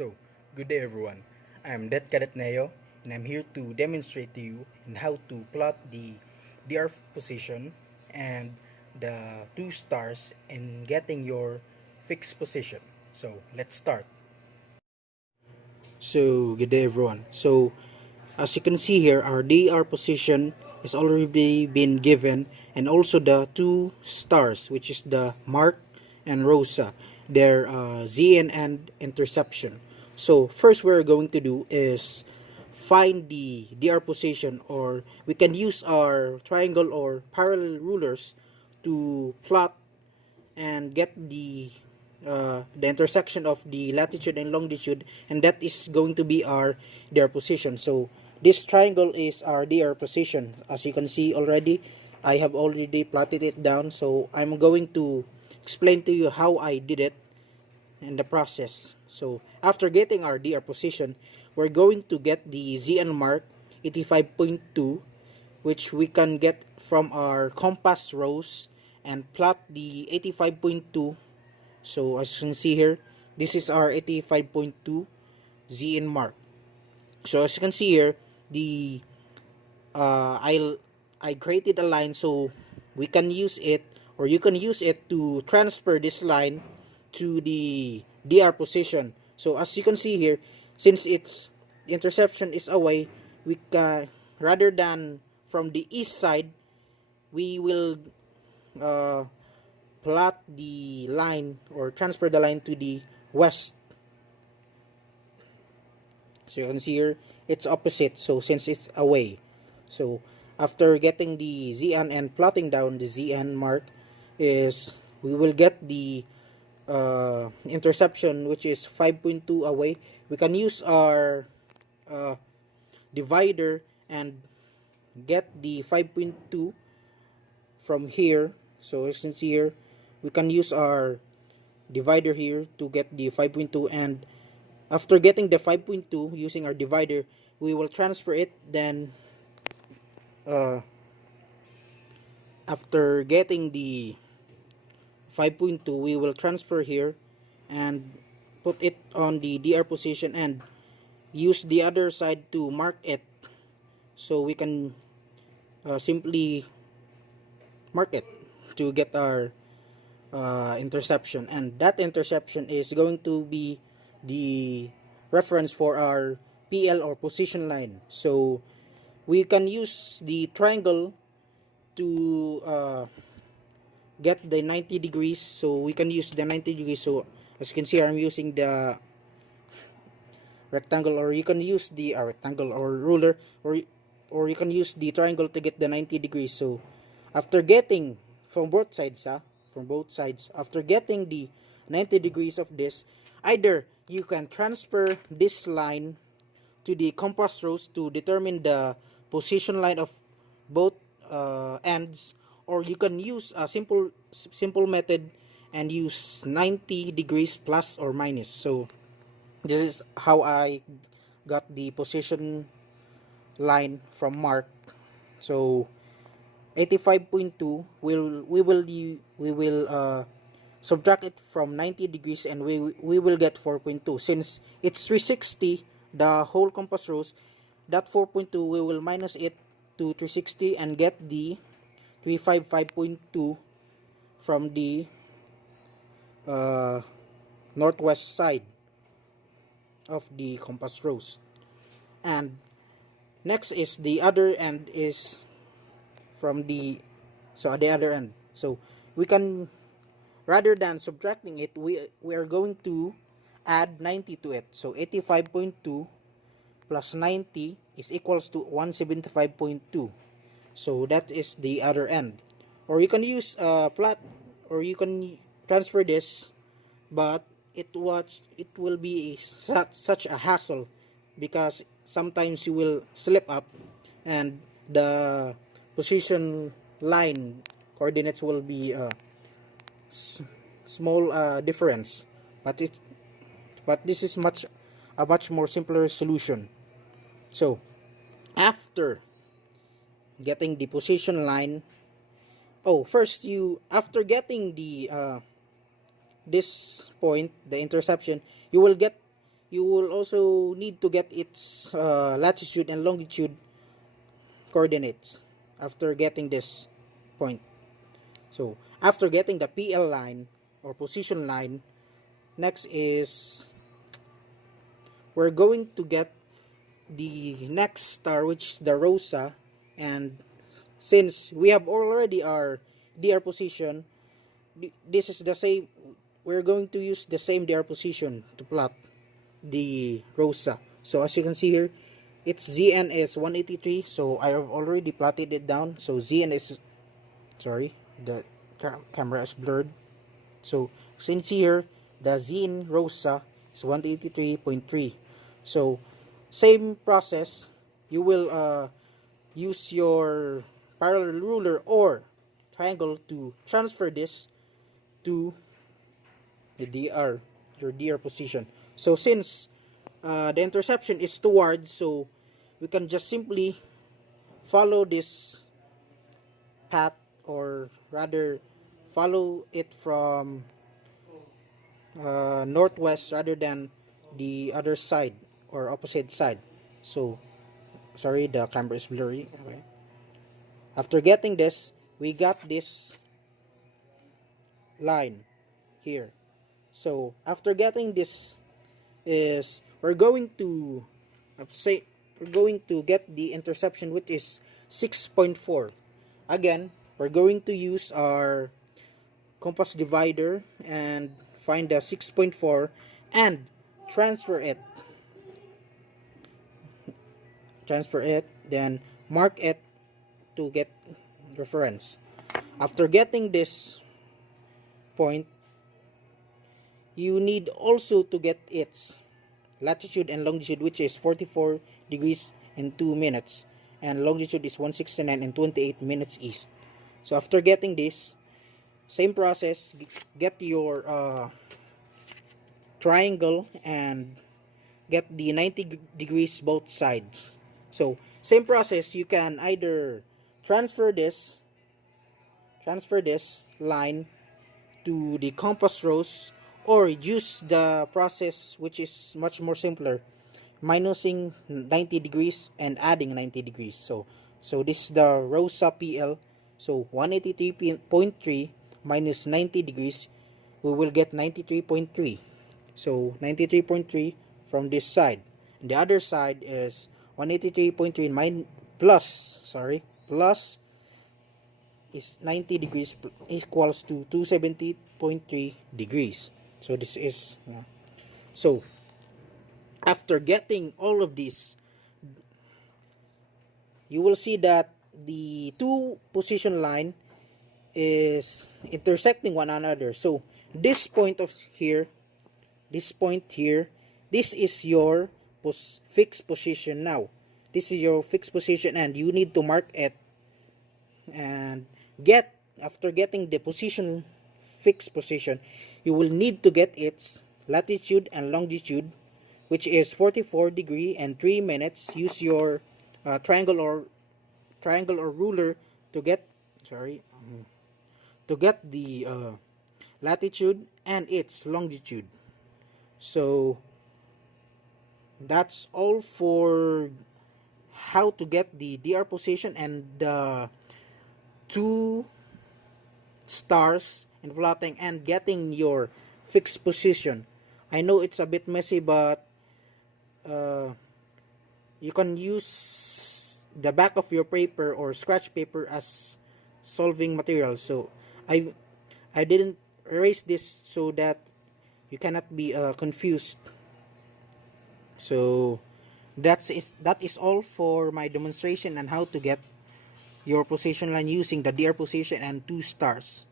So, good day everyone. I'm Det Cadet Neo and I'm here to demonstrate to you in how to plot the DR position and the two stars in getting your fixed position. So, let's start. So, good day everyone. So, as you can see here, our DR position is already been given, and also the two stars, which is the Mark and Rosa, their ZN and interception. So first we're going to do is find the DR position, or we can use our triangle or parallel rulers to plot and get the intersection of the latitude and longitude, and that is going to be our DR position. So this triangle is our DR position. As you can see already, I have already plotted it down, so I'm going to explain to you how I did it in the process. So after getting our DR position, we're going to get the ZN mark 85.2, which we can get from our compass rose, and plot the 85.2. So as you can see here, this is our 85.2 ZN mark. So as you can see here, the I created a line, so we can use it, or you can use it to transfer this line to the DR position. So as you can see here, since its interception is away, we can, rather than from the east side, we will uh, plot the line or transfer the line to the west. So you can see here, it's opposite, so since it's away. So after getting the ZN and plotting down the ZN mark, is we will get the interception, which is 5.2 away. We can use our divider and get the 5.2 from here. So as you can see here, we can use our divider here to get the 5.2, and after getting the 5.2 using our divider, we will transfer it. Then after getting the 5.2, we will transfer here and put it on the DR position and use the other side to mark it, so we can simply mark it to get our interception, and that interception is going to be the reference for our PL or position line. So we can use the triangle to get the 90 degrees, so we can use the 90 degrees. So as you can see, I'm using the rectangle, or you can use the rectangle or ruler, or you can use the triangle to get the 90 degrees. So after getting from both sides, after getting the 90 degrees of this, either you can transfer this line to the compass rose to determine the position line of both ends, or you can use a simple method and use 90 degrees plus or minus. So this is how I got the position line from Mark. So 85.2 we will subtract it from 90 degrees, and we will get 4.2. Since it's 360 the whole compass rose, that 4.2 we will minus it to 360 and get the 355.2 from the northwest side of the compass rose. And next is the other end, is from the other end. So we can, rather than subtracting it, we are going to add 90 to it. So 85.2 plus 90 is equals to 175.2. So that is the other end. Or you can use plot, or you can transfer this, but it will be such a hassle, because sometimes you will slip up and the position line coordinates will be small difference, but this is a much more simpler solution. So after getting the position line, first, after getting the this point, the interception, you will get you will also need to get its latitude and longitude coordinates after getting this point. So after getting the PL line or position line, next is we're going to get the next star, which is the Rosa. And since we have already our DR position, this is the same, we're going to use the same DR position to plot the Rosa. So as you can see here, its ZN is 183, so I have already plotted it down. So ZN is, sorry, the camera is blurred. So since here the ZN Rosa is 183.3, so same process, you will use your parallel ruler or triangle to transfer this to the DR, your DR position. So since the interception is towards, so we can just simply follow this path, or rather follow it from northwest rather than the other side or opposite side. So sorry, the camera is blurry. Okay, after getting this, we got this line here. So after getting this is we're going to say we're going to get the interception, which is 6.4. Again, we're going to use our compass divider and find the 6.4 and transfer it, then mark it to get reference. After getting this point, you need also to get its latitude and longitude, which is 44 degrees and 2 minutes, and longitude is 169 and 28 minutes east. So after getting this, same process, get your triangle and get the 90 degrees both sides. So same process, you can either transfer this line to the compass rose, or use the process which is much more simpler, minusing 90 degrees and adding 90 degrees. So this is the Rosa PL. So 183.3 minus 90 degrees, we will get 93.3. So 93.3 from this side. And the other side is 183.3 plus is 90 degrees equals to 270.3 degrees. So this is so after getting all of this, you will see that the two position line is intersecting one another. So this point here, this is your fixed position now. This is your fixed position, and you need to mark it and after getting the position, fixed position, you will need to get its latitude and longitude, which is 44 degree and 3 minutes. Use your triangle or ruler to get the latitude and its longitude. So that's all for how to get the DR position and the two stars in plotting and getting your fixed position. I know it's a bit messy, but you can use the back of your paper or scratch paper as solving material. So I didn't erase this so that you cannot be confused. So that is all for my demonstration on how to get your position line using the DR position and two stars.